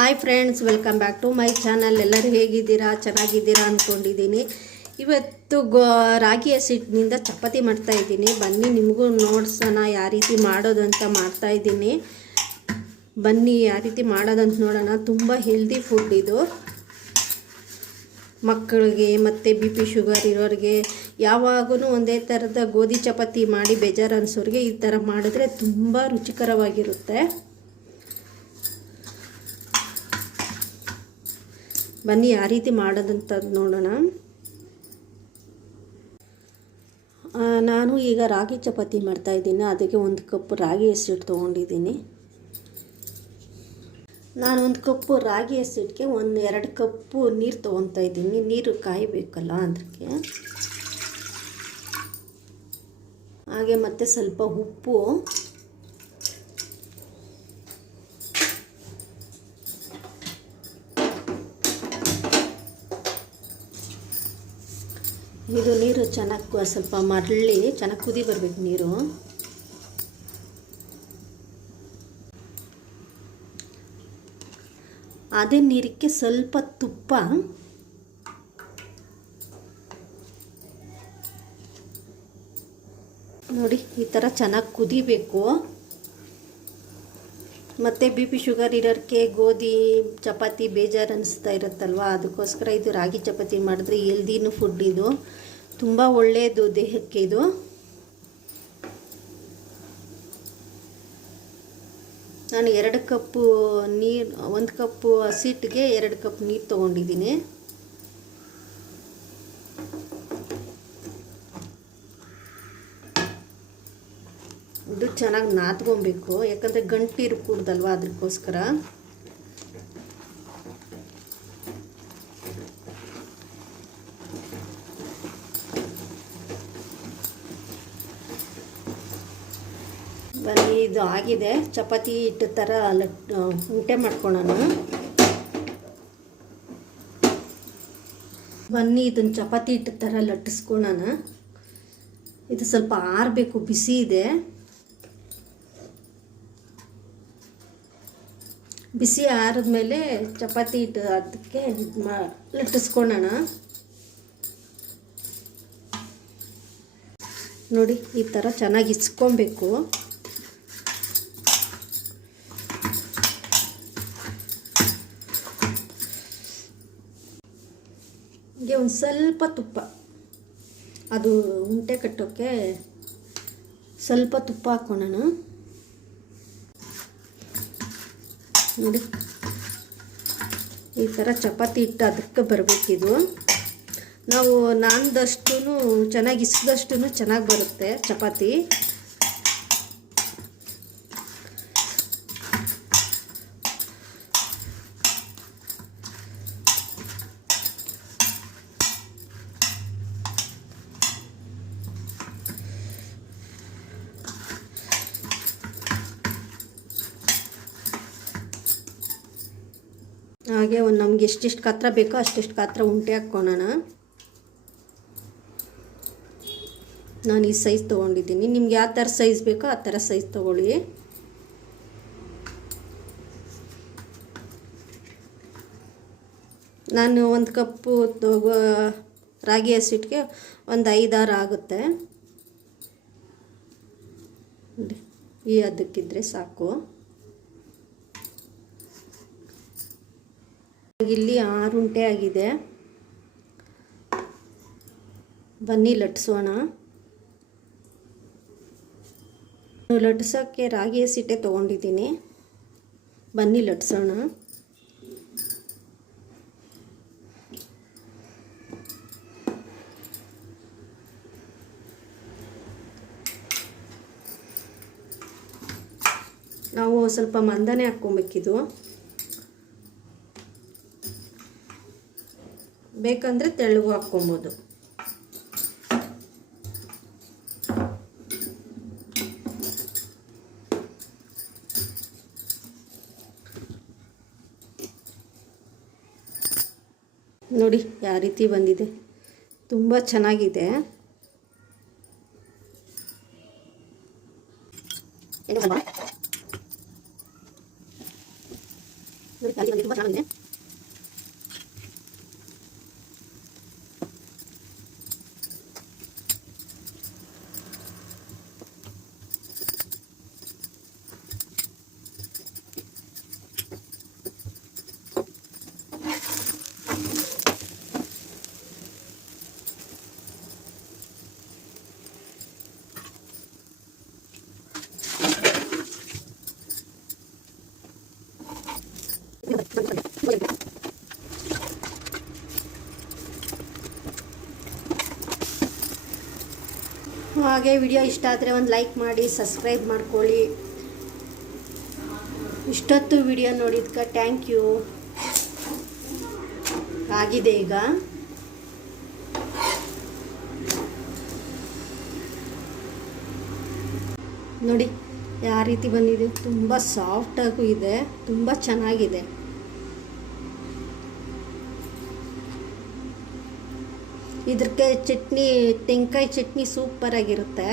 Hi friends, welcome back to my channel. ಎಲ್ಲರೂ ಹೇಗಿದ್ದೀರಾ? ಚೆನ್ನಾಗಿದ್ದೀರಾ ಅಂದ್ಕೊಂಡಿದ್ದೀನಿ. ಇವತ್ತು ರಾಗಿ ಹಸಿಟ್ಟಿನಿಂದ ಚಪಾತಿ ಮಾಡ್ತಾಯಿದ್ದೀನಿ. ಬನ್ನಿ ನಿಮಗೂ ನೋಡ್ಸೋಣ ಯಾವ ರೀತಿ ಮಾಡೋದಂತ ಮಾಡ್ತಾಯಿದ್ದೀನಿ. ಬನ್ನಿ ಯಾವ ರೀತಿ ಮಾಡೋದಂತ ನೋಡೋಣ. ತುಂಬ ಹೆಲ್ದಿ ಫುಡ್ ಇದು. ಮಕ್ಕಳಿಗೆ ಮತ್ತು ಬಿ ಪಿ ಶುಗರ್ ಇರೋರಿಗೆ ಯಾವಾಗೂ ಒಂದೇ ಥರದ ಗೋಧಿ ಚಪಾತಿ ಮಾಡಿ ಬೇಜಾರು ಅನಿಸೋರಿಗೆ ಈ ಥರ ಮಾಡಿದ್ರೆ ತುಂಬ ರುಚಿಕರವಾಗಿರುತ್ತೆ. ಬನ್ನಿ ಯಾವ ರೀತಿ ಮಾಡೋದಂತ ನೋಡೋಣ. ನಾನು ಈಗ ರಾಗಿ ಚಪಾತಿ ಮಾಡ್ತಾಯಿದ್ದೀನಿ. ಅದಕ್ಕೆ 1 ಕಪ್ ರಾಗಿ ಹಸಿಟ್ಟು ತೊಗೊಂಡಿದ್ದೀನಿ. ನಾನು 1 ಕಪ್ಪು ರಾಗಿ ಹಸಿಟ್ಟಿಗೆ 2 ಕಪ್ಪು ನೀರು ತೊಗೊತಾ ಇದ್ದೀನಿ. ನೀರು ಕಾಯಬೇಕಲ್ಲ ಅದಕ್ಕೆ. ಹಾಗೆ ಮತ್ತು ಸ್ವಲ್ಪ ಉಪ್ಪು, ಇದು ನೀರು ಚೆನ್ನಾಗಿ ಸ್ವಲ್ಪ ಮರಳಿ ಚೆನ್ನಾಗಿ ಕುದಿ ಬರಬೇಕು ನೀರು. ಅದೇ ನೀರಿಗೆ ಸ್ವಲ್ಪ ತುಪ್ಪ, ನೋಡಿ ಈ ಥರ ಚೆನ್ನಾಗಿ ಕುದಿಬೇಕು. ಮತ್ತು ಬಿ ಪಿ ಶುಗರ್ ಇರೋರಿಗೆ ಗೋಧಿ ಚಪಾತಿ ಬೇಜಾರು ಅನ್ನಿಸ್ತಾ ಇರುತ್ತಲ್ವ, ಅದಕ್ಕೋಸ್ಕರ ಇದು ರಾಗಿ ಚಪಾತಿ ಮಾಡಿದ್ರೆ ಹೆಲ್ದಿನೂ ಫುಡ್. ಇದು ತುಂಬ ಒಳ್ಳೆಯದು ದೇಹಕ್ಕೆ. ಇದು ನಾನು 2 ಕಪ್ಪು ನೀರು, 1 ಕಪ್ಪು ಹಸಿಟ್ಟಿಗೆ 2 ಕಪ್ ನೀರು ತೊಗೊಂಡಿದ್ದೀನಿ. ಇದು ಚೆನ್ನಾಗಿ ನಾದ್ಕೊಬೇಕು, ಯಾಕಂದರೆ ಗಂಟು ಇರಕೂಡ್ದಲ್ವ, ಅದಕ್ಕೋಸ್ಕರ. ಬನ್ನಿ, ಇದು ಆಗಿದೆ. ಚಪಾತಿ ಹಿಟ್ಟು ಥರ ಉಂಟೆ ಮಾಡ್ಕೊಳ್ಳೋಣ. ಬನ್ನಿ ಇದನ್ನು ಚಪಾತಿ ಹಿಟ್ಟು ಥರ ಲಟ್ಟಿಸ್ಕೊಳ್ಳೋಣ. ಇದು ಸ್ವಲ್ಪ ಆರಬೇಕು, ಬಿಸಿ ಇದೆ. ಬಿಸಿ ಆರಿದ್ಮೇಲೆ ಚಪಾತಿ ಹಿಟ್ಟು ಅದಕ್ಕೆ ಲಟ್ಟಿಸ್ಕೊಳ್ಳೋಣ. ನೋಡಿ ಈ ಥರ ಚೆನ್ನಾಗಿ ಇಸ್ಕೊಬೇಕು. ಹೀಗೆ ಒಂದು ಸ್ವಲ್ಪ ತುಪ್ಪ, ಅದು ಉಂಟೆ ಕಟ್ಟೋಕ್ಕೆ ಸ್ವಲ್ಪ ತುಪ್ಪ ಹಾಕ್ಕೊಳ್ಳೋಣ. ನೋಡಿ ಈ ಥರ ಚಪಾತಿ ಹಿಟ್ಟು ಅದಕ್ಕೆ ಬರಬೇಕಿದು. ನಾವು ನಾನದಷ್ಟು ಚೆನ್ನಾಗಿ ಇಸ್ದಷ್ಟು ಚೆನ್ನಾಗಿ ಬರುತ್ತೆ ಚಪಾತಿ. ಹಾಗೆ ನಮ್ಗೆ ಎಷ್ಟೆಷ್ಟು ಗಾತ್ರ ಬೇಕೋ ಅಷ್ಟೆಷ್ಟು ಗಾತ್ರ ಉಂಟೆ ಹಾಕ್ಕೊಳ್ಳೋಣ. ನಾನು ಈ ಸೈಜ್ ತೊಗೊಂಡಿದ್ದೀನಿ. ನಿಮ್ಗೆ ಯಾವ ಥರ ಸೈಜ್ ಬೇಕೋ ಆ ಥರ ಸೈಜ್ ತೊಗೊಳ್ಳಿ. ನಾನು 1 ಕಪ್ಪು ರಾಗಿ ಹಸಿಟ್ಟಿಗೆ ಒಂದು 5-6 ಆಗುತ್ತೆ. ಈ ಅದಕ್ಕಿದ್ರೆ ಸಾಕು. ಇಲ್ಲಿ 6 ಉಂಟೆ ಆಗಿದೆ. ಬನ್ನಿ ಲಟ್ಟಿಸೋಣ. ಲಟ್ಟಿಸೋಕ್ಕೆ ರಾಗಿ ಹಸಿಟ್ಟೆ ತೊಗೊಂಡಿದ್ದೀನಿ. ಬನ್ನಿ ಲಟ್ಟಿಸೋಣ. ನಾವು ಸ್ವಲ್ಪ ಮಂದನೆ ಹಾಕ್ಕೊಬೇಕಿದು. ಬೇಕಂದರೆ ತೆಳ್ಳಗೂ ಹಾಕ್ಕೊಬೋದು. ನೋಡಿ ಯಾವ ರೀತಿ ಬಂದಿದೆ, ತುಂಬ ಚೆನ್ನಾಗಿದೆ. ರಾಗಿ ತುಂಬ ಚೆನ್ನಾಗಿದೆ. ಹಾಗೆ ವಿಡಿಯೋ ಇಷ್ಟ ಆದರೆ ಒಂದು ಲೈಕ್ ಮಾಡಿ, ಸಬ್ಸ್ಕ್ರೈಬ್ ಮಾಡ್ಕೊಳ್ಳಿ. ಇಷ್ಟೊತ್ತು ವಿಡಿಯೋ ನೋಡಿದ್ಕೆ ಥ್ಯಾಂಕ್ ಯು. ಆಗಿದೆ ಈಗ. ನೋಡಿ ಯಾವ ರೀತಿ ಬಂದಿದೆ, ತುಂಬ ಸಾಫ್ಟಾಗೂ ಇದೆ, ತುಂಬ ಚೆನ್ನಾಗಿದೆ. ಇದಕ್ಕೆ ಚಟ್ನಿ, ತೆಂಗಿನಕಾಯಿ ಚಟ್ನಿ ಸೂಪರಾಗಿರುತ್ತೆ.